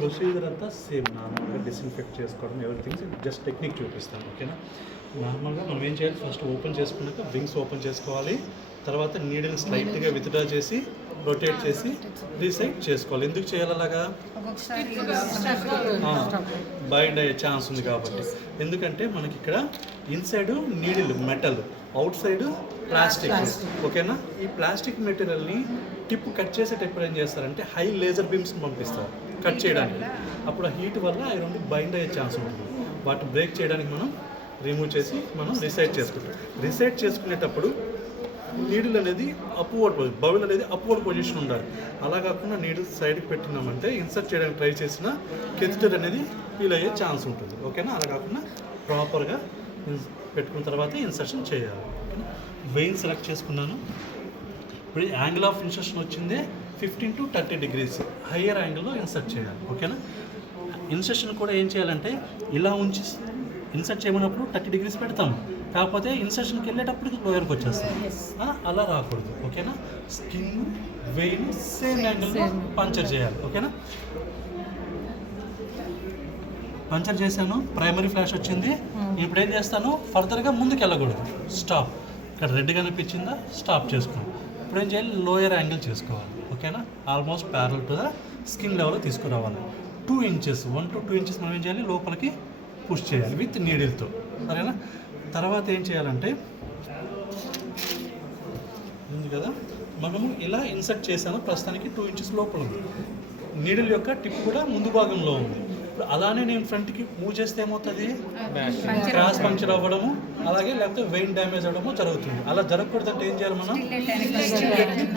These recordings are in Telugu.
ప్రొసీజర్ అంతా సేమ్ నార్మల్గా డిస్ఇన్ఫెక్ట్ చేసుకోవడం ఎవ్రీథింగ్స్ జస్ట్ టెక్నిక్ చూపిస్తాను. ఓకేనా? నార్మల్గా మనం ఏం చేయాలి, ఫస్ట్ ఓపెన్ చేసుకున్నాక వింగ్స్ ఓపెన్ చేసుకోవాలి. తర్వాత నీడిల్ని స్లైట్గా విత్డ్రా చేసి రొటేట్ చేసి రీసైట్ చేసుకోవాలి. ఎందుకు చేయాలి అలాగా? బైండ్ అయ్యే ఛాన్స్ ఉంది కాబట్టి. ఎందుకంటే మనకి ఇక్కడ inside needle metal, out side plastic. ఓకేనా? ఈ ప్లాస్టిక్ మెటీరియల్ని టిప్ కట్ చేసేటప్పుడు ఏం చేస్తారంటే హై లేజర్ బీమ్స్ని పంపిస్తారు కట్ చేయడానికి. అప్పుడు ఆ హీట్ వల్ల అవి రెండు బైండ్ అయ్యే ఛాన్స్ ఉంటుంది. వాటిని బ్రేక్ చేయడానికి మనం రిమూవ్ చేసి మనం రిసైట్ చేసుకుంటాం. రిసైట్ చేసుకునేటప్పుడు నీడిల్ అనేది అప్వర్డ్ పొజిషన్, బౌల్ అనేది అప్వర్డ్ పొజిషన్ ఉండాలి. అలా కాకుండా నీడిల్ సైడ్కి పెట్టినామంటే ఇన్సర్ట్ చేయడానికి ట్రై చేసిన కెథెటర్ అనేది ఫీల్ అయ్యే ఛాన్స్ ఉంటుంది. ఓకేనా? అలా కాకుండా ప్రాపర్గా పెట్టుకున్న తర్వాత ఇన్సర్షన్ చేయాలి. ఓకేనా? వెయిన్ సెలెక్ట్ చేసుకున్నాను. ఇప్పుడు యాంగిల్ ఆఫ్ ఇన్సర్షన్ వచ్చింది 15 to 30 degrees హయ్యర్ యాంగిల్లో ఇన్సర్ట్ చేయాలి. ఓకేనా? ఇన్సర్షన్ కూడా ఏం చేయాలంటే ఇలా ఉంచి ఇన్సర్ట్ చేయమన్నప్పుడు 30 degrees పెడతాము, కాకపోతే ఇన్సర్షన్కి వెళ్ళేటప్పటికి లోయర్కి వచ్చేస్తాం. అలా రాకూడదు. ఓకేనా? స్కిన్ వెయిన్ సేమ్ యాంగిల్లో పంచర్ చేయాలి. ఓకేనా? పంచర్ చేశాను, ప్రైమరీ ఫ్లాష్ వచ్చింది. ఇప్పుడు ఏం చేస్తాను, ఫర్దర్గా ముందుకు వెళ్ళకూడదు, స్టాప్. ఇక్కడ రెడ్ కనిపించిందా, స్టాప్ చేసుకోండి. ఇప్పుడు ఏం చేయాలి, లోయర్ యాంగిల్ చేసుకోవాలి. ఓకేనా? Almost parallel to the skin level తీసుకురావాలి. 2 inches 1 to 2 inches మనం ఏం చేయాలి, లోపలికి పుష్ చేయాలి విత్ నీడిల్తో. సరేనా? తర్వాత ఏం చేయాలంటే ఉంది కదా, మనము ఇలా ఇన్సర్ట్ చేసాము, ప్రస్తుతానికి 2 inches లోపల ఉంది. నీడిల్ యొక్క టిప్ కూడా ముందు భాగంలో ఉంది. ఇప్పుడు అలానే నేను ఫ్రంట్కి మూవ్ చేస్తే ఏమవుతుంది, క్రాస్ పంక్చర్ అవ్వడము, అలాగే లేకపోతే వెయిన్ డ్యామేజ్ అవ్వడము జరుగుతుంది. అలా జరగకూడదంటే ఏం చేయాలి, మనం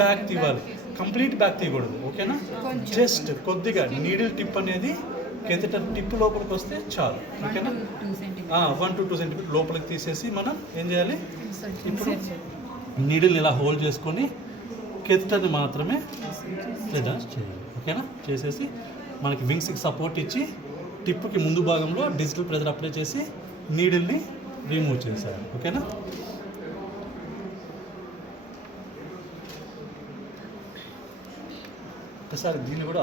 బ్యాక్ తీయాలి, కంప్లీట్ బ్యాక్ తీయకూడదు. ఓకేనా? జస్ట్ కొద్దిగా నీడిల్ టిప్ అనేది కెథెటర్ టిప్ లోపలికి వస్తే చాలు. ఓకేనా? 1 to 2 centimeters లోపలికి తీసేసి మనం ఏం చేయాలి, ఇప్పుడు నీడిల్ని ఇలా హోల్డ్ చేసుకొని కెథెటర్ని మాత్రమే అడ్జస్ట్ చేయాలి. ఓకేనా? చేసేసి మనకి వింగ్స్కి సపోర్ట్ ఇచ్చి టిప్కి ముందు భాగంలో డిజిటల్ ప్రెజర్ అప్లై చేసి నీడిల్ని రిమూవ్ చేశారు. ఓకేనా? ఒకసారి దీన్ని కూడా